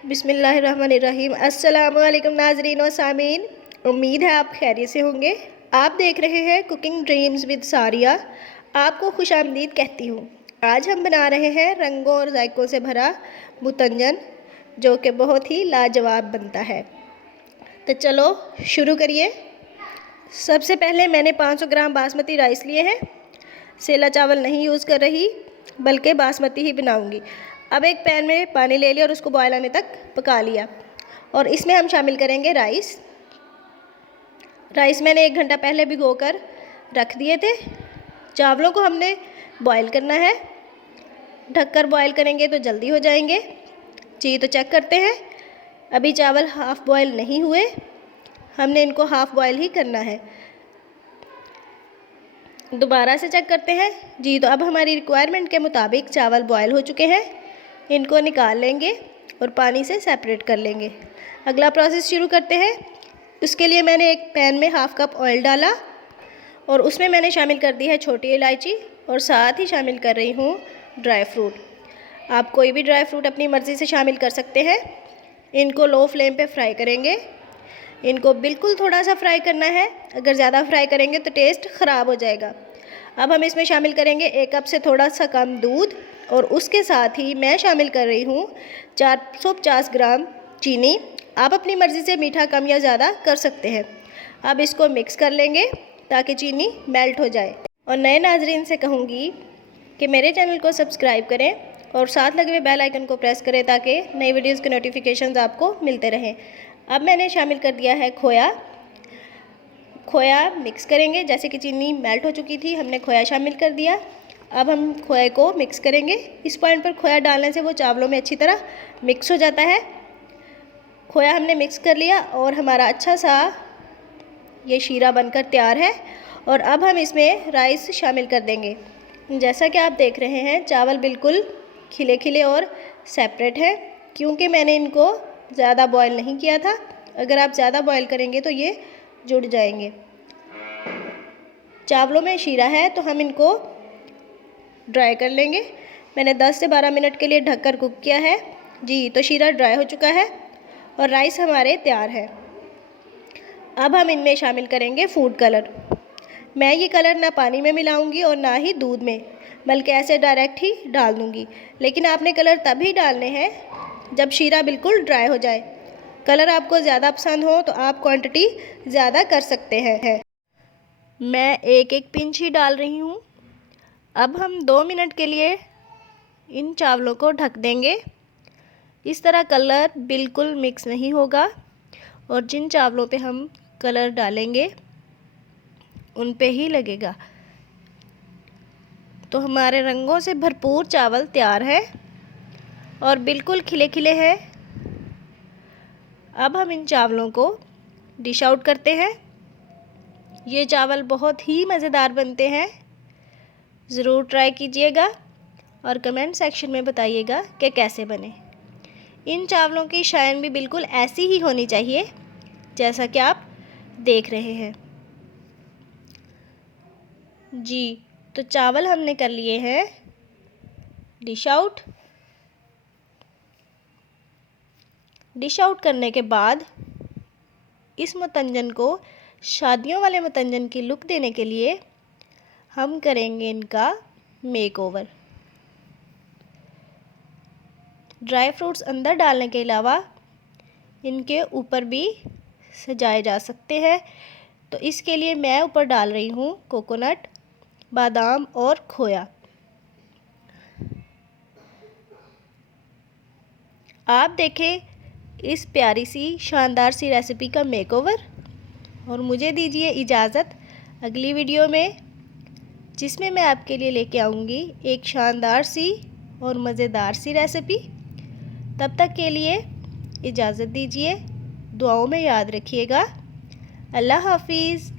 बिस्मिल्लाहिर्रहमानिर्रहीम। अस्सलामुअलैकुम नाज़रीन व सामीन, उम्मीद है आप खैरियत से होंगे। आप देख रहे हैं कुकिंग ड्रीम्स विद सारिया। आपको खुशामदीद कहती हूँ। आज हम बना रहे हैं रंगों और जायकों से भरा मुतंजन, जो कि बहुत ही लाजवाब बनता है। तो चलो शुरू करिए। सबसे पहले मैंने 500 ग्राम बासमती राइस लिए हैं। सेला चावल नहीं यूज़ कर रही, बल्कि बासमती ही बनाऊंगी। अब एक पैन में पानी ले लिया और उसको बॉयल आने तक पका लिया। और इसमें हम शामिल करेंगे राइस। मैंने 1 घंटा पहले भिगोकर रख दिए थे। चावलों को हमने बॉयल करना है। ढककर बॉयल करेंगे तो जल्दी हो जाएंगे। जी, तो चेक करते हैं। अभी चावल हाफ़ बॉयल नहीं हुए, हमने इनको हाफ़ बॉयल ही करना है। दोबारा से चेक करते हैं। जी, तो अब हमारी रिक्वायरमेंट के मुताबिक चावल बॉयल हो चुके हैं। इनको निकाल लेंगे और पानी से सेपरेट कर लेंगे। अगला प्रोसेस शुरू करते हैं। उसके लिए मैंने एक पैन में हाफ़ कप ऑयल डाला और उसमें मैंने शामिल कर दी है छोटी इलायची और साथ ही शामिल कर रही हूँ ड्राई फ्रूट। आप कोई भी ड्राई फ्रूट अपनी मर्ज़ी से शामिल कर सकते हैं। इनको लो फ्लेम पे फ्राई करेंगे। इनको बिल्कुल थोड़ा सा फ्राई करना है, अगर ज़्यादा फ्राई करेंगे तो टेस्ट ख़राब हो जाएगा। अब हम इसमें शामिल करेंगे 1 कप से थोड़ा सा कम दूध और उसके साथ ही मैं शामिल कर रही हूँ 450 ग्राम चीनी। आप अपनी मर्ज़ी से मीठा कम या ज़्यादा कर सकते हैं। अब इसको मिक्स कर लेंगे ताकि चीनी मेल्ट हो जाए। और नए नाजरीन से कहूँगी कि मेरे चैनल को सब्सक्राइब करें और साथ लगे हुए बेल आइकन को प्रेस करें ताकि नई वीडियोज़ के नोटिफिकेशंस आपको मिलते रहें। अब मैंने शामिल कर दिया है खोया मिक्स करेंगे। जैसे कि चीनी मेल्ट हो चुकी थी, हमने खोया शामिल कर दिया। अब हम खोए को मिक्स करेंगे। इस पॉइंट पर खोया डालने से वो चावलों में अच्छी तरह मिक्स हो जाता है। खोया हमने मिक्स कर लिया और हमारा अच्छा सा ये शीरा बनकर तैयार है। और अब हम इसमें राइस शामिल कर देंगे। जैसा कि आप देख रहे हैं, चावल बिल्कुल खिले खिले और सेपरेट हैं, क्योंकि मैंने इनको ज़्यादा बॉयल नहीं किया था। अगर आप ज़्यादा बॉयल करेंगे तो ये जुड़ जाएंगे। चावलों में शीरा है तो हम इनको ड्राई कर लेंगे। मैंने 10 से 12 मिनट के लिए ढककर कुक किया है। जी, तो शीरा ड्राई हो चुका है और राइस हमारे तैयार है। अब हम इनमें शामिल करेंगे फूड कलर। मैं ये कलर ना पानी में मिलाऊंगी और ना ही दूध में, बल्कि ऐसे डायरेक्ट ही डाल दूंगी। लेकिन आपने कलर तभी डालने हैं जब शीरा बिल्कुल ड्राई हो जाए। कलर आपको ज़्यादा पसंद हो तो आप क्वांटिटी ज़्यादा कर सकते हैं। मैं एक पिंच ही डाल रही हूँ। अब हम 2 मिनट के लिए इन चावलों को ढक देंगे। इस तरह कलर बिल्कुल मिक्स नहीं होगा और जिन चावलों पे हम कलर डालेंगे उन पे ही लगेगा। तो हमारे रंगों से भरपूर चावल तैयार है और बिल्कुल खिले खिले हैं। अब हम इन चावलों को डिश आउट करते हैं। ये चावल बहुत ही मज़ेदार बनते हैं। ज़रूर ट्राई कीजिएगा और कमेंट सेक्शन में बताइएगा कि कैसे बने। इन चावलों की शाइन भी बिल्कुल ऐसी ही होनी चाहिए जैसा कि आप देख रहे हैं। जी, तो चावल हमने कर लिए हैं डिश आउट। डिश आउट करने के बाद इस मुतंजन को शादियों वाले मुतंजन की लुक देने के लिए हम करेंगे इनका मेकओवर। ड्राई फ्रूट्स अंदर डालने के अलावा इनके ऊपर भी सजाए जा सकते हैं। तो इसके लिए मैं ऊपर डाल रही हूँ कोकोनट, बादाम और खोया। आप देखें इस प्यारी सी शानदार सी रेसिपी का मेकओवर। और मुझे दीजिए इजाज़त अगली वीडियो में, जिसमें मैं आपके लिए लेके आऊँगी एक शानदार सी और मज़ेदार सी रेसिपी। तब तक के लिए इजाज़त दीजिए। दुआओं में याद रखिएगा। अल्लाह हाफिज़।